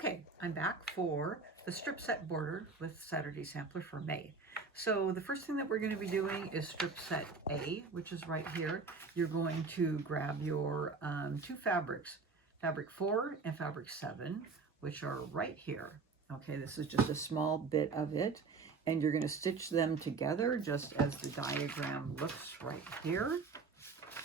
Okay, I'm back for the strip set border with Saturday sampler for May. So the first thing that we're going to be doing is strip set A, which is right here. You're going to grab your two fabrics, fabric 4 and fabric 7, which are right here. Okay, this is just a small bit of it, and you're going to stitch them together just as the diagram looks right here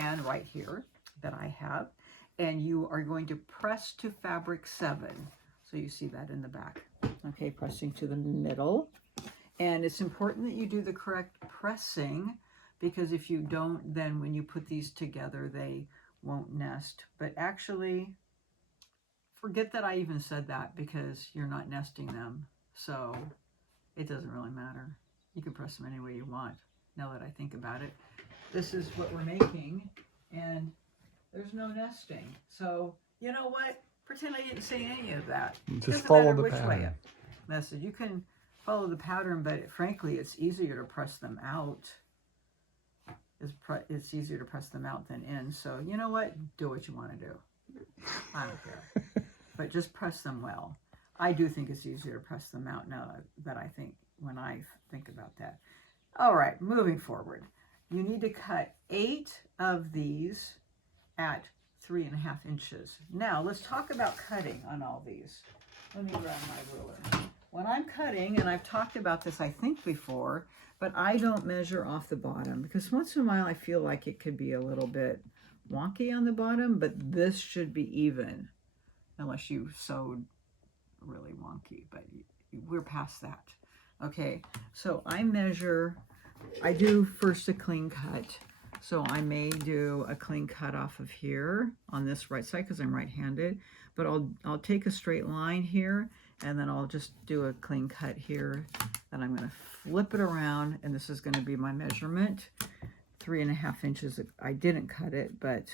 and right here that I have. And you are going to press to fabric 7. So you see that in the back. Okay, pressing to the middle. And it's important that you do the correct pressing, because if you don't, then when you put these together, they won't nest. But actually, forget that I even said that, because you're not nesting them. So it doesn't really matter. You can press them any way you want, now that I think about it. This is what we're making, and there's no nesting. So you know what? Pretend I didn't say any of that. Just follow the pattern. Message. You can follow the pattern, but frankly, it's easier to press them out. It's easier to press them out than in. So you know what? Do what you want to do. I don't care. But just press them well. I do think it's easier to press them out now that I think about that. All right, moving forward. You need to cut 8 of these at 3.5 inches. Now let's talk about cutting on all these. Let me grab my ruler. When I'm cutting, and I've talked about this I think before, but I don't measure off the bottom, because once in a while I feel like it could be a little bit wonky on the bottom, but this should be even, unless you sewed really wonky, but we're past that. Okay, so I do first a clean cut. So I may do a clean cut off of here on this right side because I'm right-handed, but I'll take a straight line here, and then I'll just do a clean cut here. Then I'm going to flip it around, and this is going to be my measurement, 3.5 inches. I didn't cut it, but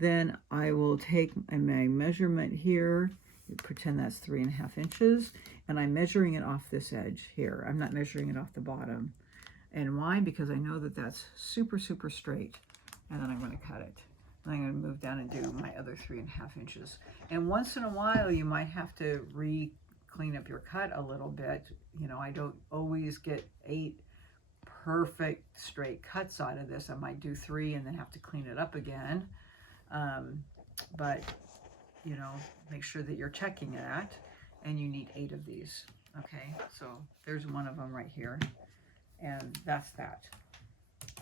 then I will take my measurement here, pretend that's 3.5 inches, and I'm measuring it off this edge here. I'm not measuring it off the bottom. And why? Because I know that that's super, super straight. And then I'm going to cut it. And I'm going to move down and do my other 3.5 inches. And once in a while, you might have to clean up your cut a little bit. You know, I don't always get 8 perfect straight cuts out of this. I might do 3 and then have to clean it up again. But, you know, make sure that you're checking that. And you need 8 of these. Okay, so there's one of them right here. And that's that.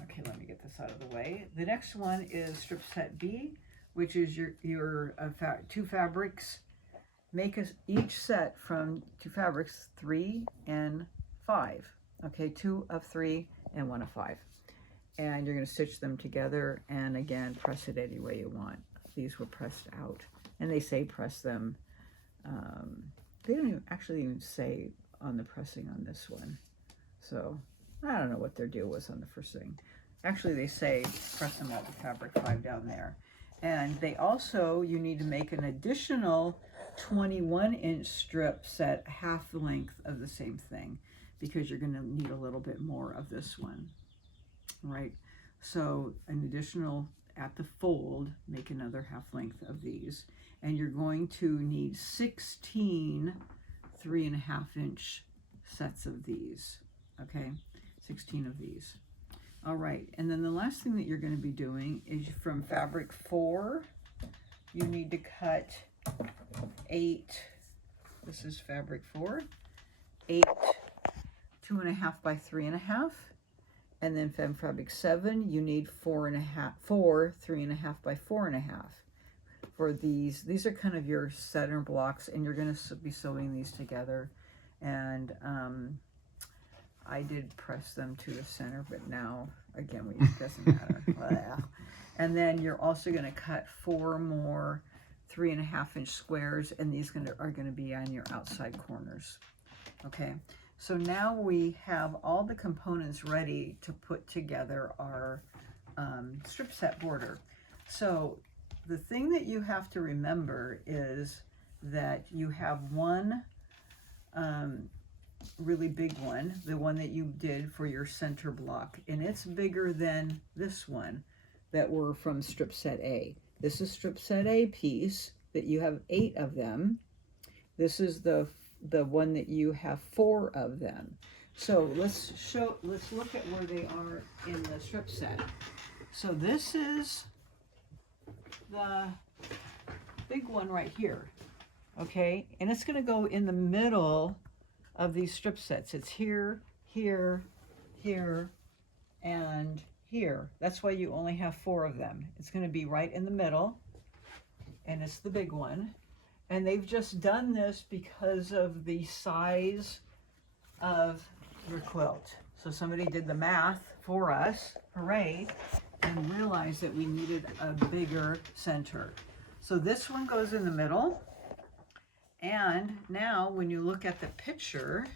Okay, let me get this out of the way. The next one is strip set B, which is your 2 fabrics. Make each set from 2 fabrics 3 and 5. Okay, 2 of 3 and 1 of 5. And you're going to stitch them together, and again, press it any way you want. These were pressed out, and they say press them. They don't even say on the pressing on this one. So I don't know what their deal was on the first thing. Actually, they say press them out with fabric 5 down there. And they also, you need to make an additional 21-inch strip set, half the length of the same thing, because you're going to need a little bit more of this one, right? So an additional, at the fold, make another half length of these. And you're going to need 16 3.5-inch sets of these, okay? 16 of these. All right, and then the last thing that you're going to be doing is from fabric 4, you need to cut 8, this is fabric 4, 8 2.5 by 3.5, and then from fabric 7, you need 4 3.5 by 4.5. For these are kind of your center blocks, and you're going to be sewing these together. And I did press them to the center, but now, again, it doesn't matter. And then you're also going to cut 4 more 3.5-inch squares, and these are going to be on your outside corners. Okay, so now we have all the components ready to put together our strip set border. So the thing that you have to remember is that you have one really big one, the one that you did for your center block, and it's bigger than this one that were from strip set A. This is strip set A piece that you have 8 of them, This is the one that you have 4 of them. So let's look at where they are in the strip set. So this is the big one right here, okay? And it's going to go in the middle of these strip sets. It's here, here, here, and here. That's why you only have 4 of them. It's going to be right in the middle, and it's the big one. And they've just done this because of the size of your quilt. So somebody did the math for us, hooray, and realized that we needed a bigger center. So this one goes in the middle. And now when you look at the picture,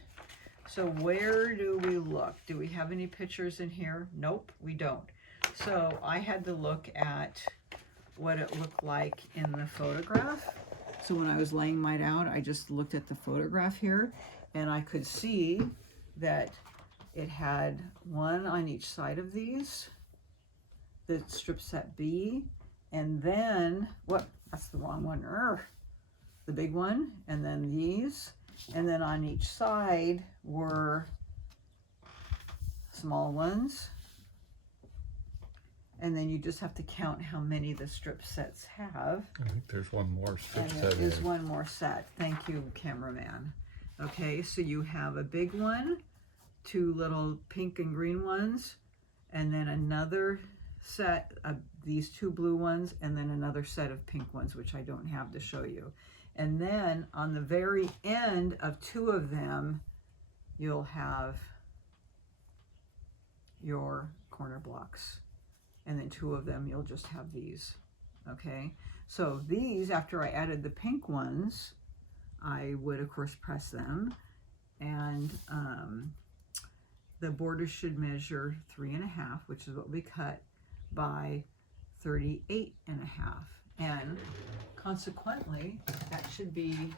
so where do we look? Do we have any pictures in here? Nope, we don't. So I had to look at what it looked like in the photograph. So when I was laying mine out, I just looked at the photograph here, and I could see that it had 1 on each side of these, the strip set B, and then, that's the wrong one, the big one, and then these, and then on each side were small ones, and then you just have to count how many the strip sets have. I think there's one more strip and set. There is one more set. Thank you, cameraman. Okay, so you have a big one, 2 little pink and green ones, and then another set of these 2 blue ones, and then another set of pink ones, which I don't have to show you. And then on the very end of 2 of them, you'll have your corner blocks. And then 2 of them, you'll just have these, okay? So these, after I added the pink ones, I would, of course, press them. And the border should measure 3.5, which is what we cut, by 38.5. And consequently, that should be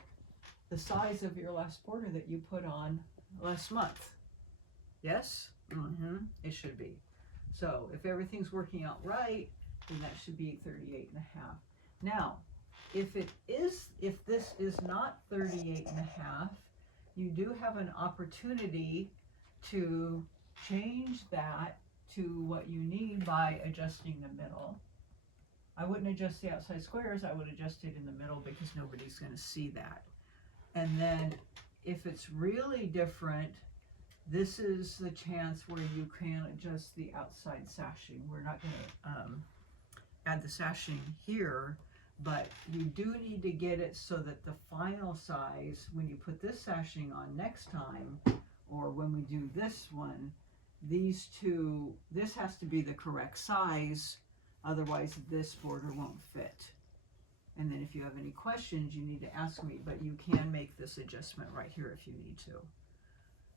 the size of your last border that you put on last month. Yes? It should be. So if everything's working out right, then that should be 38.5. Now, if this is not 38.5, you do have an opportunity to change that to what you need by adjusting the middle. I wouldn't adjust the outside squares, I would adjust it in the middle because nobody's going to see that. And then if it's really different, this is the chance where you can adjust the outside sashing. We're not going to add the sashing here, but you do need to get it so that the final size, when you put this sashing on next time, or when we do this one, these 2, this has to be the correct size, otherwise this border won't fit. And then if you have any questions, you need to ask me, but you can make this adjustment right here if you need to.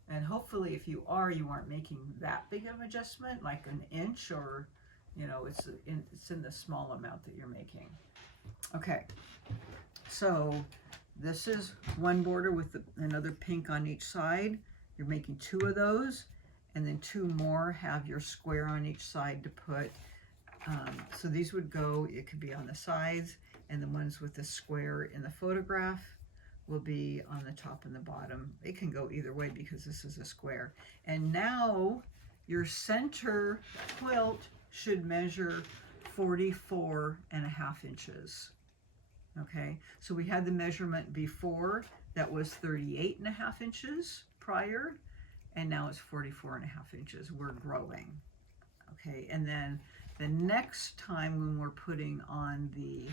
And hopefully if you aren't making that big of an adjustment, like an inch, or, you know, it's in the small amount that you're making. Okay, so this is one border with another pink on each side. You're making 2 of those, and then 2 more have your square on each side to put. So these would go, it could be on the sides, and the ones with the square in the photograph will be on the top and the bottom. It can go either way because this is a square. And now your center quilt should measure 44.5 inches. Okay, so we had the measurement before that was 38.5 inches prior, and now it's 44.5 inches. We're growing. Okay, and then the next time when we're putting on the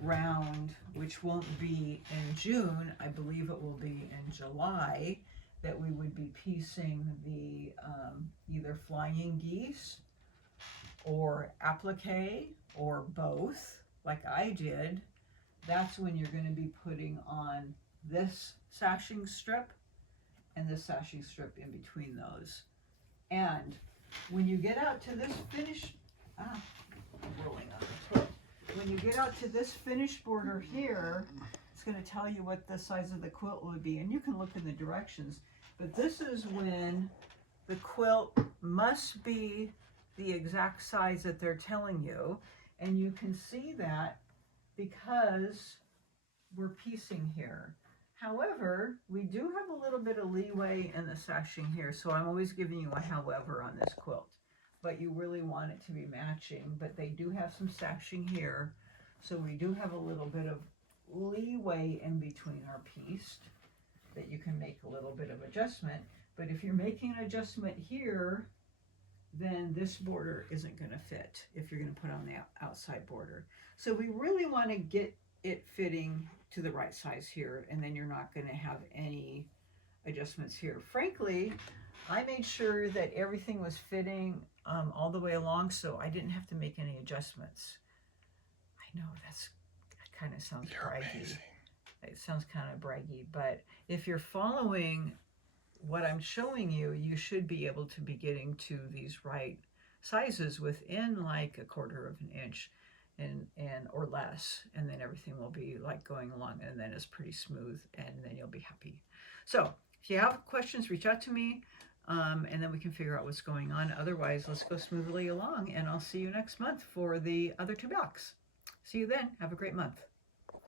round, which won't be in June, I believe it will be in July, that we would be piecing the either flying geese or applique or both, like I did. That's when you're going to be putting on this sashing strip and this sashing strip in between those. And when you get out to this finished, I'm rolling on the tip. When you get out to this finished border here, it's going to tell you what the size of the quilt would be, and you can look in the directions. But this is when the quilt must be the exact size that they're telling you, and you can see that because we're piecing here. However, we do have a little bit of leeway in the sashing here, so I'm always giving you a however on this quilt. But you really want it to be matching, but they do have some sashing here, so we do have a little bit of leeway in between our piece that you can make a little bit of adjustment. But if you're making an adjustment here, then this border isn't going to fit if you're going to put on the outside border. So we really want to get it fitting to the right size here, and then you're not going to have any adjustments here. Frankly, I made sure that everything was fitting all the way along, so I didn't have to make any adjustments. I know that kind of sounds braggy. Amazing. It sounds kind of braggy, but if you're following what I'm showing you, you should be able to be getting to these right sizes within like 1/4 of an inch and or less, and then everything will be like going along, and then it's pretty smooth, and then you'll be happy. So if you have questions, reach out to me, and then we can figure out what's going on. Otherwise, let's go smoothly along, and I'll see you next month for the other 2 blocks. See you then. Have a great month.